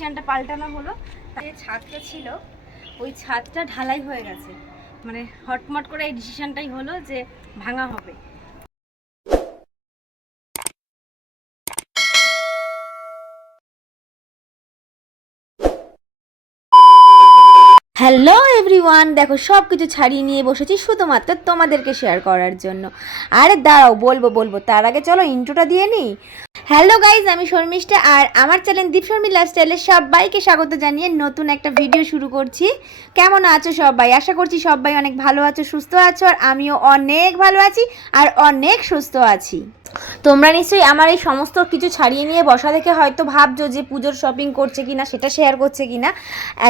ডিসিশনটা পাল্টানো হলো। তাই ছাদটা ছিল ওই ছাদটা ঢালাই হয়ে গেছে, মানে হটমট করে এই ডিসিশনটাই হলো যে ভাঙা হবে। হ্যালো এভরিওয়ান, দেখো সব কিছু ছাড়িয়ে নিয়ে বসেছি শুধুমাত্র তোমাদেরকে শেয়ার করার জন্য। আরে দাঁড়াও, বলবো তার আগে চলো ইন্ট্রোটা দিয়ে নিই। হ্যালো গাইজ, আমি শর্মিষ্ঠা আর আমার চ্যানেল দীপ শর্মি লাইফস্টাইলে সবাইকে স্বাগত জানিয়ে নতুন একটা ভিডিও শুরু করছি। কেমন আছো সবাই? আশা করছি সবাই অনেক ভালো আছো, সুস্থ আছো, আর আমিও অনেক ভালো আছি আর অনেক সুস্থ আছি। তোমরা নিশ্চয়ই আমার এই সমস্ত কিছু ছাড়িয়ে নিয়ে বসা দেখে হয়তো ভাবছো যে পুজোর শপিং করছে কিনা, সেটা শেয়ার করছে কিনা।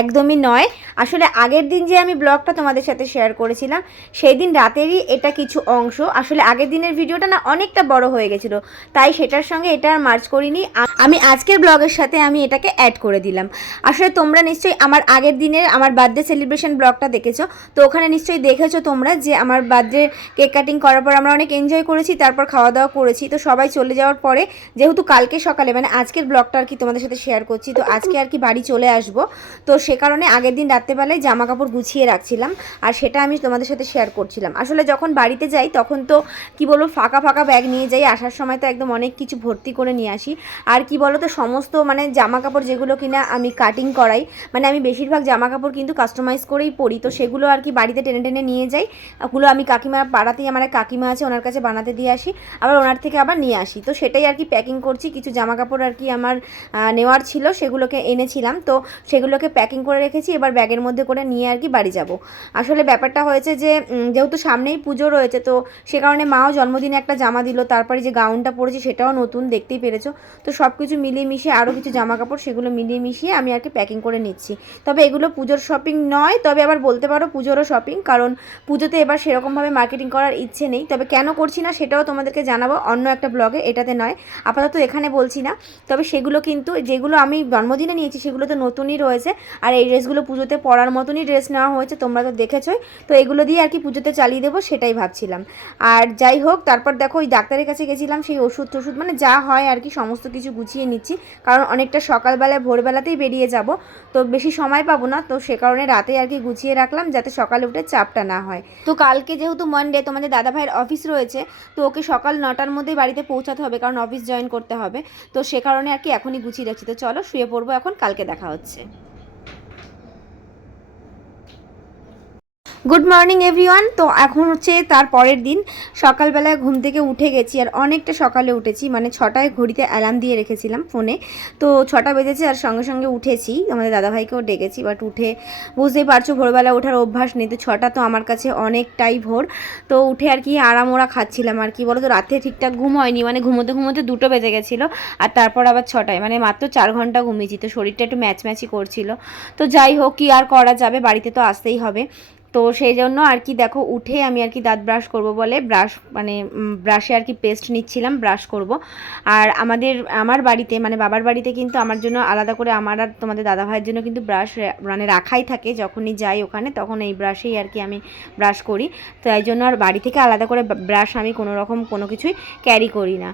একদমই নয়। আসলে আগের দিন যে আমি ব্লগটা তোমাদের সাথে শেয়ার করেছিলাম সেই দিন রাতেরই এটা কিছু অংশ। আসলে আগের দিনের ভিডিওটা না অনেকটা বড় হয়ে গেছিলো, তাই সেটার সঙ্গে এটা আর মার্চ করিনি। আমি আজকের ব্লগের সাথে আমি এটাকে অ্যাড করে দিলাম। আসলে তোমরা নিশ্চয়ই আমার আগের দিনের আমার বার্থডে সেলিব্রেশন ব্লগটা দেখেছো, তো ওখানে নিশ্চয়ই দেখেছো তোমরা যে আমার বার্থডে কেক কাটিং করার পর আমরা অনেক এনজয় করেছি, তারপর খাওয়া দাওয়া করেছি। তো সবাই চলে যাওয়ার পরে যেহেতু কালকে সকালে মানে আজকের ব্লগটা আর কি তোমাদের সাথে শেয়ার করছি, তো আজকে আর কি বাড়ি চলে আসব, তো সে কারণে আগের দিন রাত্রেবেলায় জামা কাপড় গুছিয়ে রাখছিলাম আর সেটা আমি তোমাদের সাথে শেয়ার করছিলাম। আসলে যখন বাড়িতে যাই তখন তো কি বলবো ফাঁকা ব্যাগ নিয়ে যাই, আসার সময় তো একদম অনেক কিছু ভর্তি করে নিয়ে আসি। আর কি বলো তো সমস্ত মানে জামা কাপড় যেগুলো কিনা আমি কাটিং করাই, মানে আমি বেশিরভাগ জামা কাপড় কিন্তু কাস্টমাইজ করেই পরি, তো সেগুলো আর কি বাড়িতে টেনে নিয়ে যাই। ওগুলো আমি কাকিমা পাড়াতেই আমার এক কাকিমা আছে, ওনার কাছে বানাতে দিয়ে আসি, আবার ওনার থেকে আবার নিয়ে আসি। তো সেটাই আর কি প্যাকিং করছি। কিছু জামা কাপড় আর কি আমার নেওয়ার ছিল, সেগুলোকে এনেছিলাম, তো সেগুলোকে প্যাকিং করে রেখেছি। এবার ব্যাগের মধ্যে করে নিয়ে আর কি বাড়ি যাব। আসলে ব্যাপারটা হয়েছে যে যেহেতু সামনেই পুজো রয়েছে, তো সে কারণে মাও জন্মদিনে একটা জামা দিল, তারপরে যে গাউনটা পরেছি সেটাও নতুন, দেখতেই পেরেছো। তো সব কিছু মিলিয়ে মিশিয়ে আরও কিছু জামা কাপড় সেগুলো মিলিয়ে মিশিয়ে আমি আর কি প্যাকিং করে নিচ্ছি। তবে এগুলো পুজোর শপিং নয়, তবে আবার বলতে পারো পুজোরও শপিং, কারণ পুজোতে এবার সেরকমভাবে মার্কেটিং করার ইচ্ছে নেই। তবে কেন করছি না সেটাও তোমাদেরকে জানাবো অন্য একটা ব্লগে, এটাতে নয়, আপাতত এখানে বলছি না। তবে সেগুলো কিন্তু যেগুলো আমি জন্মদিনে নিয়েছি সেগুলো তো নতুনই রয়েছে, আর এই ড্রেসগুলো পুজোতে পরার মতনই ড্রেস নেওয়া হয়েছে, তোমরা তো দেখেছোই। তো এগুলো দিয়ে আর কি পুজোতে চালিয়ে দেবো সেটাই ভাবছিলাম। আর যাই হোক, তারপর দেখো ওই ডাক্তারের কাছে গেছিলাম, সেই ওষুধ মানে যা হয় আর কি সমস্ত কিছু গুছিয়ে নিচ্ছি, কারণ অনেকটা সকালবেলায় ভোরবেলাতেই বেরিয়ে যাব, তো বেশি সময় পাবো না, তো সে কারণে রাতে আর কি গুছিয়ে রাখলাম যাতে সকালে উঠে চাপটা না হয়। তো কালকে যেহেতু মানডে, তোমাদের দাদা ভাইয়ের অফিস রয়েছে, তো ওকে সকাল 9টার মধ্যেই বাড়িতে পৌঁছাতে হবে, কারণ অফিস জয়েন করতে হবে। তো সে কারণে আর কি এখনই গুছিয়ে রাখছি। তো চলো শুয়ে পড়বো এখন, কালকে দেখা হচ্ছে। Good morning everyone. তো এখন হচ্ছে তার পরের দিন সকালবেলায় ঘুম থেকে উঠে গেছি, আর অনেকটা সকালে উঠেছি, মানে 6টায় ঘড়িতে অ্যালার্ম দিয়ে রেখেছিলাম ফোনে, তো 6টা বেজেছে আর সঙ্গে সঙ্গে উঠেছি। আমাদের দাদাভাইকেও ডেকেছি, বাট উঠে বুঝতেই পারছো ভোরবেলা ওঠার অভ্যাস নেই, তো 6টা তো আমার কাছে অনেকটাই ভোর। তো উঠে আর কি আড়ামোড়া খাচ্ছিলাম, আর কি বলো তো রাতে ঠিকঠাক ঘুম হয়নি, মানে ঘুমোতে 2টো বেজে গেছিলো, আর তারপর আবার 6টায়, মানে মাত্র 4 ঘন্টা ঘুমিয়েছি, তো শরীরটা একটু ম্যাচম্যাচই করছিল। তো যাই হোক, কি আর করা যাবে, বাড়িতে তো আসতেই হবে। তো সেই জন্য আর কি দেখো উঠে আমি আর কি দাঁত ব্রাশ করব বলে ব্রাশে আর কি পেস্ট নিচ্ছিলাম, ব্রাশ করব। আর আমার বাড়িতে মানে বাবার বাড়িতে কিন্তু আমার জন্য আলাদা করে, আমার আর তোমাদের দাদা ভাইয়ের জন্য কিন্তু ব্রাশ মানে রাখাই থাকে, যখনই যাই ওখানে তখন এই ব্রাশেই আর কি আমি ব্রাশ করি। তো এই জন্য আর বাড়ি থেকে আলাদা করে ব্রাশ আমি কোনো কিছুই ক্যারি করি না।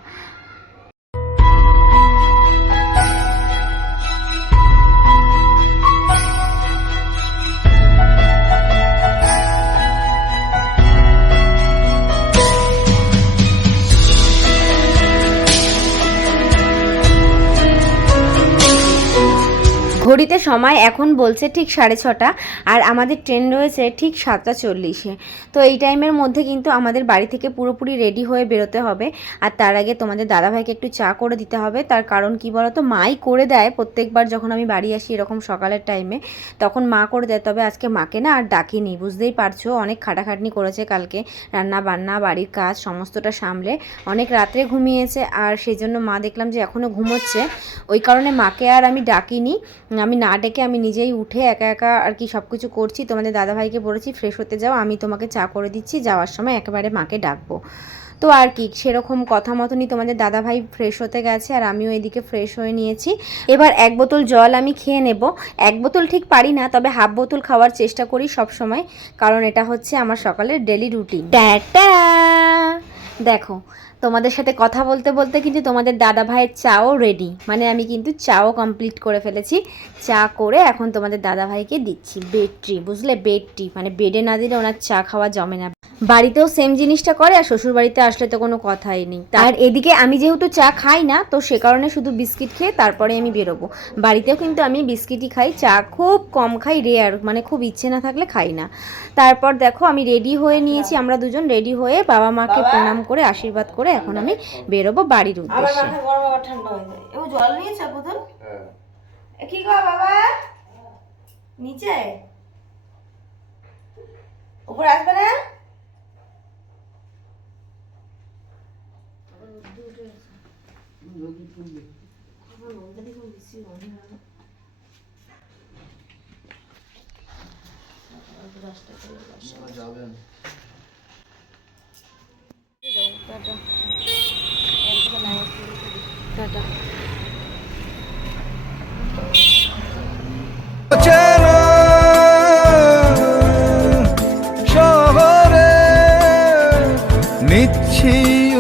ঘড়িতে সময় এখন বলছে ঠিক 6:30, আর আমাদের ট্রেন রয়েছে ঠিক 7:40-এ। তো এই টাইমের মধ্যে কিন্তু আমাদের বাড়ি থেকে পুরোপুরি রেডি হয়ে বেরোতে হবে। আর তার আগে তোমাদের দাদাভাইকে একটু চা করে দিতে হবে, তার কারণ কি বলো তো মাই করে দেয় প্রত্যেকবার যখন আমি বাড়ি আসি এরকম সকালের টাইমে, তখন মা করে দেয়। তবে আজকে মাকে না আর ডাকিনি, বুঝতেই পারছো অনেক খাটাখাটনি করেছে কালকে, রান্না বান্না বাড়ির কাজ সমস্তটা সামলে অনেক রাত্রে ঘুমিয়েছে, আর সেই জন্য মা দেখলাম যে এখনও ঘুমোচ্ছে, ওই কারণে মাকে আর আমি ডাকিনি। আমি না ডেকে আমি নিজেই উঠে একা একা আর কি সব কিছু করছি। তোমাদের দাদাভাইকে বলেছি ফ্রেশ হতে যাও, আমি তোমাকে চা করে দিচ্ছি, যাওয়ার সময় একেবারে মাকে ডাকবো। তো আর কি সেরকম কথা মতনই তোমাদের দাদাভাই ফ্রেশ হতে গেছে, আর আমিও এদিকে ফ্রেশ হয়ে নিয়েছি। এবার 1 বোতল জল আমি খেয়ে নেব। 1 বোতল ঠিক পারি না, তবে হাফ বোতল খাওয়ার চেষ্টা করি সব সময়, কারণ এটা হচ্ছে আমার সকালের ডেলি রুটিন। টাটা। দেখো তোমাদের সাথে কথা বলতে বলতে কিন্তু তোমাদের দাদা ভাইয়ের চাও রেডি, মানে আমি কিন্তু চাও কমপ্লিট করে ফেলেছি। চা করে এখন তোমাদের দাদা ভাইকে দিচ্ছি বেড টি, বুঝলে, বেড টি, মানে বেডে না দিলে ওনার চা খাওয়া জমে না। বাড়িতেও সেম জিনিসটা করে, আর শ্বশুর বাড়িতে আসলে তো কোনো কথাই নেই। আর এদিকে আমি যেহেতু চা খাই না, তো সে কারণে শুধু বিস্কিট খেয়ে তারপরে আমি বেরোবো। বাড়িতেও কিন্তু আমি বিস্কিটই খাই, চা খুব কম খাই, রেয়ার, মানে খুব ইচ্ছে না থাকলে খাই না। তারপর দেখো আমি রেডি হয়ে নিয়েছি, আমরা দুজন রেডি হয়ে বাবা মাকে প্রণাম করে আশীর্বাদ করে এখন আমি বেরোবো বাড়ির উদ্দেশ্যে। জল নিয়েছ বোতল? কি গো বাবা, নিচে উপর আসবে না? শহরে নিচ্ছি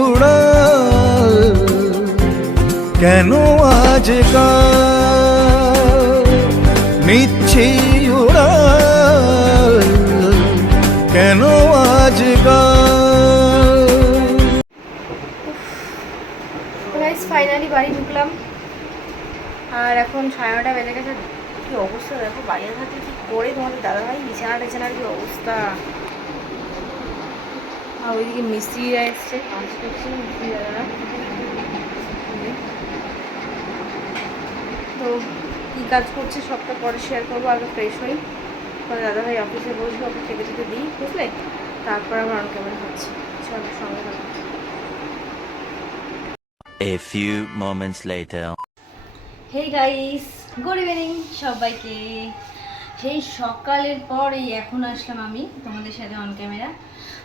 উড়াল, কেন আজকাল নিচ্ছি উড়াল, কেন আজকাল। ফাইনালি বাড়ি ঢুকলাম, আর এখন 9:30 বেজে গেছে। কি অবস্থা দেখো বাড়ির হাতে কি করে তোমাদের দাদাভাই বিছানা টেছানার কি অবস্থা। আর ওইদিকে মিস্ত্রিরা এসছে, কাজ করছে মিস্ত্রি দাদারা। তো কী কাজ করছে সবটা পরে শেয়ার করবো, আগে ফ্রেশ হই। তোমাদের দাদাভাই অফিসে বসবো, ওকে খেতে খেতে দিই, বুঝলে, তারপর আবার অন ক্যামেরা হচ্ছে। চলো সঙ্গে থাকো। A few moments later. Hey guys, good evening সবাইকে। সেই সকালের পর এই এখন আসলাম আমি তোমাদের সাথে অন ক্যামেরা।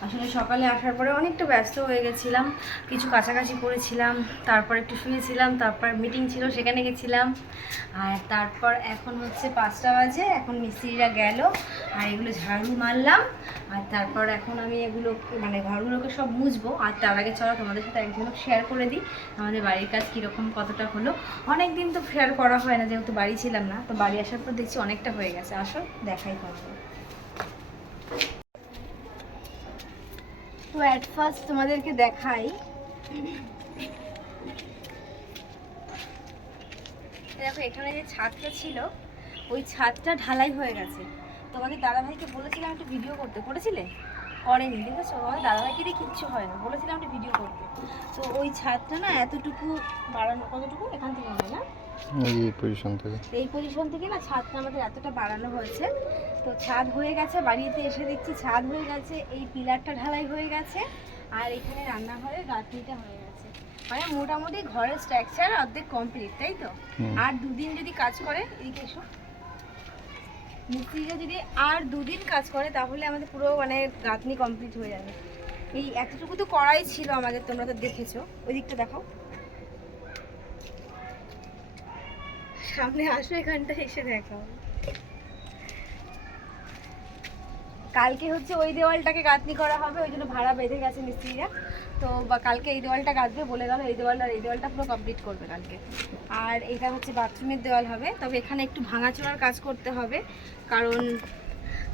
আসলে সকালে আসার পরে অনেকটা ব্যস্ত হয়ে গেছিলাম, কিছু কাছাকাছি করেছিলাম, তারপর একটু শুয়েছিলাম, তারপর মিটিং ছিল সেখানে গেছিলাম। আর তারপর এখন হচ্ছে 5টা বাজে, এখন মিস্ত্রিরা গেল, আর এগুলো ঝাড়ু মারলাম। আর তারপর এখন আমি এগুলো মানে ঘরগুলোকে সব মুছবো। আর তার আগে চলো তোমাদের সাথে একজন শেয়ার করে দিই আমাদের বাড়ির কাজ কীরকম কতটা হলো। অনেক দিন তো শেয়ার করা হয় না, যেহেতু বাড়ি ছিলাম না, তো বাড়ি আসার পর দেখছি অনেকটা হয়ে গেছে। আসো দেখাই পাবো। তো অ্যাট ফার্স্ট তোমাদেরকে দেখাই, দেখো এখানে যে ছাদটা ছিল ওই ছাদটা ঢালাই হয়ে গেছে। তোমাদের দাদাভাইকে বলেছিলাম একটু ভিডিও করতে, করেছিলে? করেনি, দেখেছো? আমাদের দাদাভাইকে দিয়ে কিচ্ছু হয় না, বলেছিলাম একটু ভিডিও করতে। তো ওই ছাদটা না এতটুকু বাড়ানো, কতটুকু এখান থেকে হবে না, এই পজিশন থেকে না ছাদটা আমাদের এতটা বাড়ানো হয়েছে। তো ছাদ হয়ে গেছে, বাড়িতে এসে দেখছি ছাদ হয়ে গেছে, এই পিলারটা ঢালাই হয়ে গেছে, আর এখানে রান্নাঘরের গাঁথনিটা হয়ে গেছে। মানে মোটামুটি ঘরের স্ট্রাকচার অর্ধেক কমপ্লিট, তাই তো? আর 2 দিন যদি কাজ করে, এদিকে এসো, মিস্ত্রিরা যদি আর 2 দিন কাজ করে তাহলে আমাদের পুরো মানে গাঁথনি কমপ্লিট হয়ে যাবে। এই এতটুকু তো করাই ছিল আমাদের, তোমরা তো দেখেছো। ওই দিকটা দেখাও, সামনে আসো, এখানটা এসে দেখাও। কালকে হচ্ছে ওই দেওয়ালটাকে গাঁথনি করা হবে, ওই জন্য ভাড়া বেঁধে গেছে মিস্ত্রিরা। তো বা কালকে এই দেওয়ালটা গাঁথবে বলে গেল, এই দেওয়ালটা আর এই দেওয়ালটা পুরো কমপ্লিট করবে কালকে। আর এটা হচ্ছে বাথরুমের দেওয়াল হবে, তবে এখানে একটু ভাঙাচোরার কাজ করতে হবে, কারণ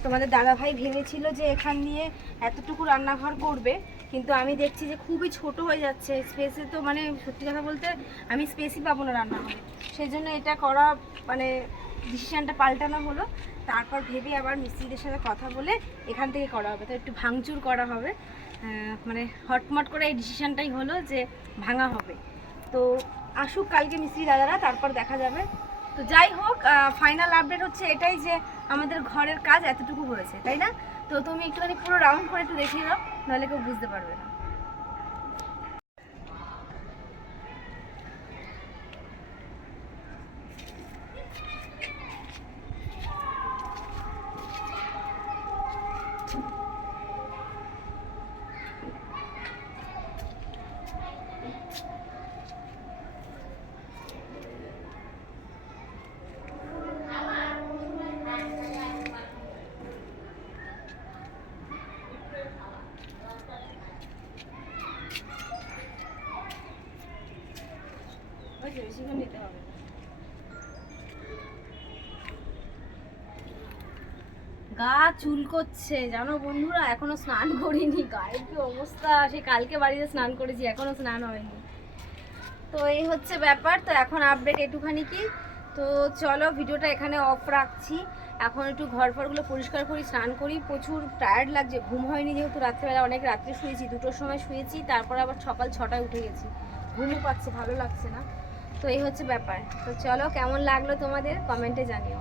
তোমাদের দাদাভাই ভেবেছিল যে এখান দিয়ে এতটুকু রান্নাঘর করবে, কিন্তু আমি দেখছি যে খুবই ছোট হয়ে যাচ্ছে স্পেসে। তো মানে সত্যি কথা বলতে আমি স্পেসই পাবো না রান্নাঘরে, সেই জন্য এটা করা মানে ডিসিশানটা পাল্টানো হলো। তারপর ভেবে আবার মিস্ত্রিদের সাথে কথা বলে এখান থেকে করা হবে, তো একটু ভাঙচুর করা হবে। মানে হটমট করে এই ডিসিশানটাই হলো যে ভাঙা হবে। তো আসুক কালকে মিস্ত্রি দাদারা, তারপর দেখা যাবে। তো যাই হোক, ফাইনাল আপডেট হচ্ছে এটাই যে আমাদের ঘরের কাজ এতটুকু হয়েছে, তাই না? তো তুমি একটুখানি পুরো রাউন্ড করে একটু দেখিয়ে দাও, নাহলে কেউ বুঝতে পারবে না। হয়েছে, বেশিক্ষণ নিতে হবে না। গা চুলকোচ্ছে জানো বন্ধুরা, এখনো স্নান করিনি, গায়ের কি অবস্থা, সে কালকে বাড়িতে স্নান করেছি, এখনো স্নান হয়নি। তো এই হচ্ছে ব্যাপার। তো এখন আপডেট একটুখানি কি, তো চলো ভিডিওটা এখানে অফ রাখছি। এখন একটু ঘর ফরগুলো পরিষ্কার করি, স্নান করি, প্রচুর টায়ার্ড লাগছে, ঘুম হয়নি যেহেতু রাত্রেবেলা অনেক রাত্রে শুয়েছি, 2টোর সময় শুয়েছি, তারপর আবার সকাল 6টায় উঠে গেছি, ঘুমও পাচ্ছে, ভালো লাগছে না। তো এই হচ্ছে ব্যাপার। তো চলো, কেমন লাগলো তোমাদের কমেন্টে জানিও।